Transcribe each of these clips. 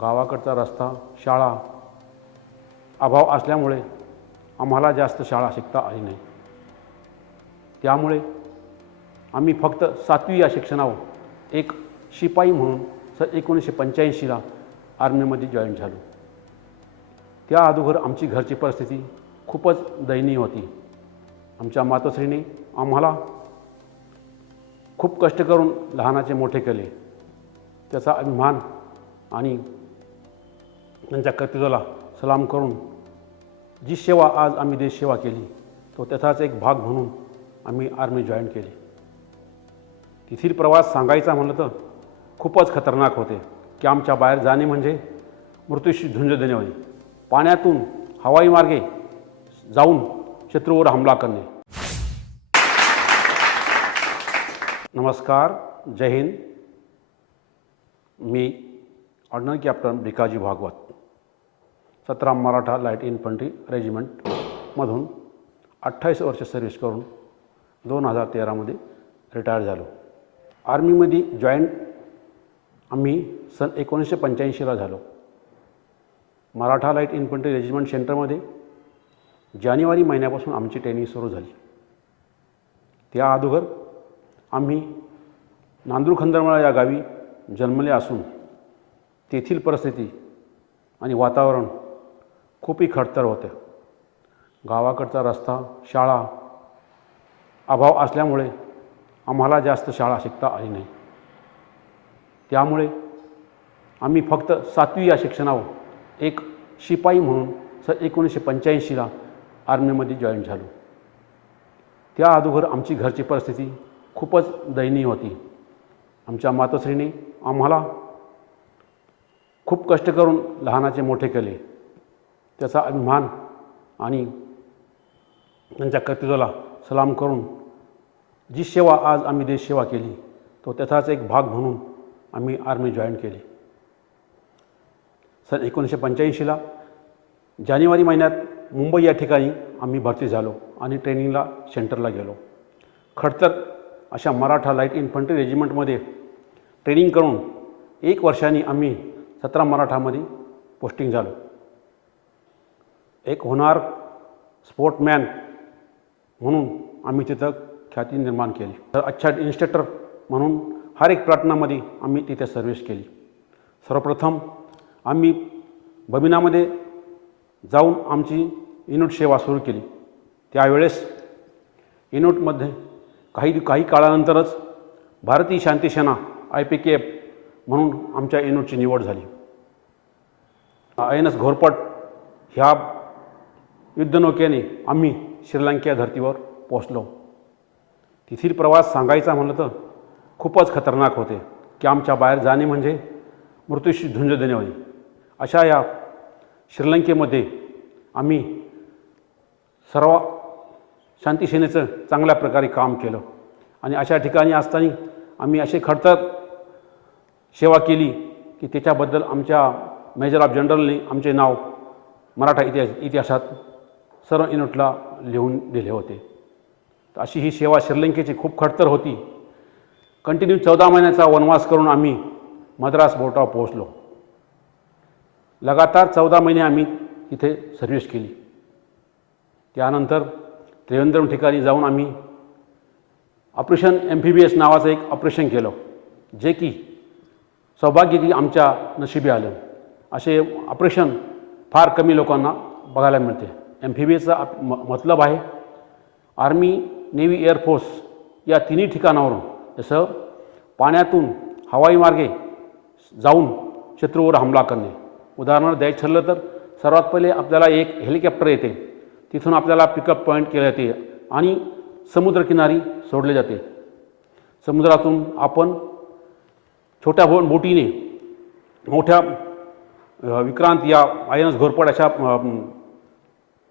गावाकडचा रस्ता शाळा अभाव असल्यामुळे आम्हाला जास्त शाळा शिकता आली नाही. त्यामुळे आम्ही फक्त सातवी या शिक्षणावर एक शिपाई म्हणून स एकोणीसशे पंच्याऐंशीला आर्मीमध्ये जॉईन झालो. त्या अगोदर आमची घरची परिस्थिती खूपच दयनीय होती. आमच्या मातोश्रीने आम्हाला खूप कष्ट करून लहानाचे मोठे केले. त्याचा अभिमान आणि त्यांच्या कर्तृत्वाला सलाम करून जी सेवा आज आम्ही देशसेवा केली तो त्याचाच एक भाग म्हणून आम्ही आर्मी जॉईन केली. तेथील प्रवास सांगायचा म्हणलं तर खूपच खतरनाक होते की आमच्या बाहेर जाणे म्हणजे मृत्यूशी झुंज देणे होते पाण्यातून हवाई मार्गे जाऊन शत्रूवर हमला करणे. नमस्कार जय हिंद. मी ऑर्डनर कॅप्टन भिकाजी भागवत. सतरा मराठा लाइट इन्फंट्री रेजिमेंटमधून अठ्ठावीस वर्ष सर्व्हिस करून दोन हजार तेरामध्ये रिटायर झालो. आर्मीमध्ये जॉईन आम्ही सन एकोणीसशे पंच्याऐंशीला झालो. मराठा लाइट इन्फंट्री रेजिमेंट सेंटरमध्ये जानेवारी महिन्यापासून आमची ट्रेनिंग सुरू झाली. त्या अगोदर आम्ही नांदूर खंदरमाळा या गावी जन्मले असून तेथील परिस्थिती आणि वातावरण खूपही खडतर होत्या गावाकडचा रस्ता शाळा अभाव असल्यामुळे आम्हाला जास्त शाळा शिकता आली नाही. त्यामुळे आम्ही फक्त सातवी या शिक्षणावर एक शिपाई म्हणून स एकोणीसशे पंच्याऐंशीला आर्मीमध्ये जॉईन झालो. त्या अगोदर आमची घरची परिस्थिती खूपच दयनीय होती. आमच्या मातोश्रीने आम्हाला खूप कष्ट करून लहानाचे मोठे केले. त्याचा अभिमान आणि त्यांच्या कर्तृत्वाला सलाम करून जी सेवा आज आम्ही देशसेवा केली तो त्याचाच एक भाग म्हणून आम्ही आर्मी जॉईन केली. सन एकोणीसशे पंच्याऐंशीला जानेवारी महिन्यात मुंबई या ठिकाणी आम्ही भरती झालो आणि ट्रेनिंगला सेंटरला गेलो. खडतर अशा मराठा लाइट इन्फंट्री रेजिमेंटमध्ये ट्रेनिंग करून एक वर्षाने आम्ही सतरा मराठामध्ये पोस्टिंग झालो. एक होणार स्पोर्टमॅन म्हणून आम्ही तिथं ख्याती निर्माण केली. तर अच्छा इन्स्ट्रक्टर म्हणून हर एक प्रार्थनामध्ये आम्ही तिथे सर्व्हिस केली. सर्वप्रथम आम्ही बबिनामध्ये जाऊन आमची युनिट सेवा सुरू केली. त्यावेळेस युनिटमध्ये काही काही काळानंतरच भारतीय शांती सेना आय पी के एफ म्हणून आमच्या युनिटची निवड झाली. आय एन एस घोरपट ह्या युद्धनौकेने आम्ही श्रीलंका धर्तीवर पोचलो तेथील प्रवास सांगायचा म्हणलं तर खूपच खतरनाक होते. की आमच्या बाहेर जाणे म्हणजे मृत्यूशी झुंज देणे होईल अशा या श्रीलंकेमध्ये आम्ही सर्व शांतीसेनेचं चांगल्या प्रकारे काम केलं. आणि अशा ठिकाणी असताना आम्ही असे खडतर सेवा केली की त्याच्याबद्दल आमच्या मेजर ऑफ जनरलने आमचे नाव मराठा इतिहास इतिहासात सर्व युनिटला लिहून दिले होते. तर अशी ही सेवा श्रीलंकेची खूप खडतर होती. कंटिन्यू चौदा महिन्याचा वनवास करून आम्ही मद्रास बोटावर पोहोचलो. लगातार चौदा महिने आम्ही तिथे सर्व्हिस केली. त्यानंतर त्रिवेंद्रम ठिकाणी जाऊन आम्ही operation M P B S नावाचं एक ऑपरेशन केलं जे की सौभाग्य की आमच्या नशिबी आलं. असे ऑपरेशन फार कमी लोकांना बघायला मिळते. एम बी एचा म मतलब आहे. आर्मी नेव्ही एअरफोर्स या तिन्ही ठिकाणावरून जसं पाण्यातून हवाई मार्गे जाऊन शत्रूवर हमला करणे. उदाहरणार्थ द्यायचं ठरलं तर सर्वात पहिले आपल्याला एक हेलिकॉप्टर येते. तिथून आपल्याला पिकअप पॉईंट केले जाते आणि समुद्रकिनारी सोडले जाते. समुद्रातून आपण छोट्या बो बोटीने मोठ्या विक्रांत या आय एन एस घोरपड अशा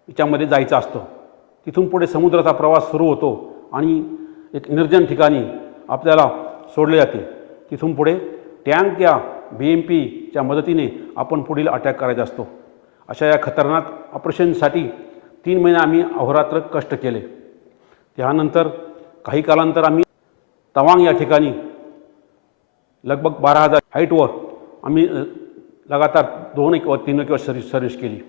याच्यामध्ये जायचं असतं. तिथून पुढे समुद्राचा प्रवास सुरू होतो आणि एक निर्जन ठिकाणी आपल्याला सोडले जाते. तिथून पुढे टँक या बी एम पीच्या मदतीने आपण पुढील अटॅक करायचा असतो. अशा या खतरनाक ऑपरेशनसाठी तीन महिने आम्ही अहोरात्र कष्ट केले. त्यानंतर काही कालांतर आम्ही तवांग या ठिकाणी लगभग बारा हजार हाईटवर आम्ही लगातार दोन एक व तीन एक वर्ष सर्विस सर्विस केली.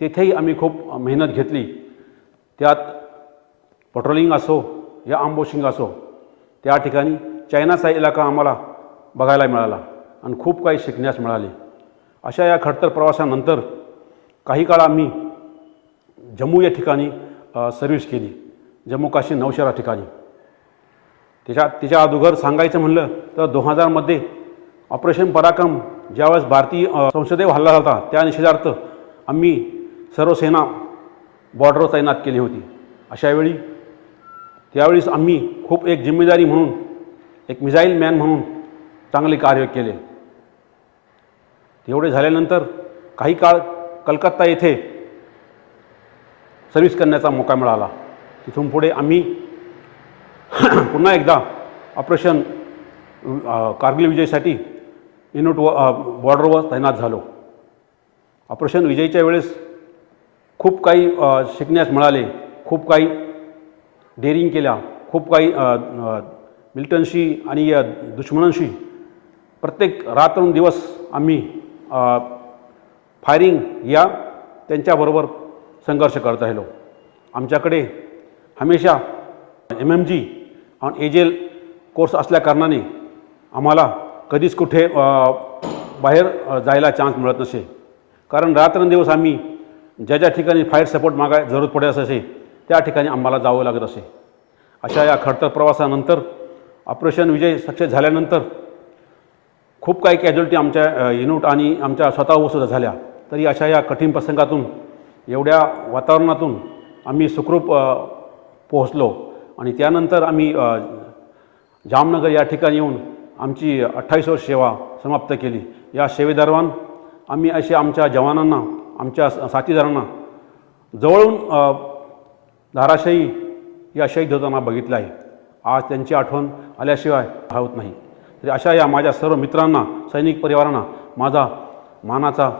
तेथेही आम्ही खूप मेहनत घेतली. त्यात पेट्रोलिंग असो या आंबोशिंग असो त्या ठिकाणी चायनाचा इलाका आम्हाला बघायला मिळाला आणि खूप काही शिकण्यास मिळाले. अशा या खडतर प्रवासानंतर काही काळ आम्ही जम्मू या ठिकाणी सर्व्हिस केली. जम्मू काश्मीर नौशेरा ठिकाणी. त्याच्या त्याच्या अगोदर सांगायचं म्हणलं तर दोन हजारमध्ये ऑपरेशन पराक्रम ज्यावेळेस भारतीय संसदेव संसदेवर हल्ला झाला होता त्या निषेधार्थ आम्ही सर्व सेना बॉर्डरवर तैनात केली होती. अशावेळी त्यावेळेस आम्ही खूप एक जिम्मेदारी म्हणून एक मिझाईल मॅन म्हणून चांगले कार्य केले. तेवढे झाल्यानंतर काही काळ कलकत्ता येथे सर्व्हिस करण्याचा मोका मिळाला. तिथून पुढे आम्ही पुन्हा एकदा ऑपरेशन कारगिल विजयसाठी युनिट व बॉर्डरवर तैनात झालो. ऑपरेशन विजयच्या वेळेस खूप काही शिकण्यास मिळाले खूप काही डेअरिंग केल्या खूप काही मिल्टनशी आणि या दुश्मनांशी. प्रत्येक रात्रंदिवस आम्ही फायरिंग या त्यांच्याबरोबर संघर्ष करत राहिलो. आमच्याकडे हमेशा एम एम जी आणि एजेल कोर्स असल्याकारणाने आम्हाला कधीच कुठे बाहेर जायला चान्स मिळत नसे. कारण रात्रंदिवस आम्ही ज्या ज्या ठिकाणी फायर सपोर्ट मागाय जरूर पडत असे त्या ठिकाणी आम्हाला जावं लागत असे. अशा या खडतर प्रवासानंतर ऑपरेशन विजय सक्सेस झाल्यानंतर खूप काही कॅज्युलिटी आमच्या युनिट आणि आमच्या स्वतःसुद्धा झाल्या. तरी अशा या कठीण प्रसंगातून एवढ्या वातावरणातून आम्ही सुखरूप पोहोचलो. आणि त्यानंतर आम्ही जामनगर या ठिकाणी येऊन आमची अठ्ठावीस वर्ष सेवा समाप्त केली. या सेवेदरम्यान आम्ही असे आमच्या जवानांना आमच्या साथीदारांना जवळून धाराशाही या शहीद होताना बघितलं आहे. आज त्यांची आठवण आल्याशिवाय होत नाही. तरी अशा या माझ्या सर्व मित्रांना सैनिक परिवारांना माझा मानाचा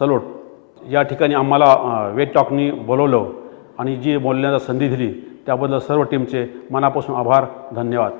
सलोट. या ठिकाणी आम्हाला वेट टॉकनी बोलवलं आणि जी बोलण्याचा संधी दिली त्याबद्दल सर्व टीमचे मनापासून आभार धन्यवाद.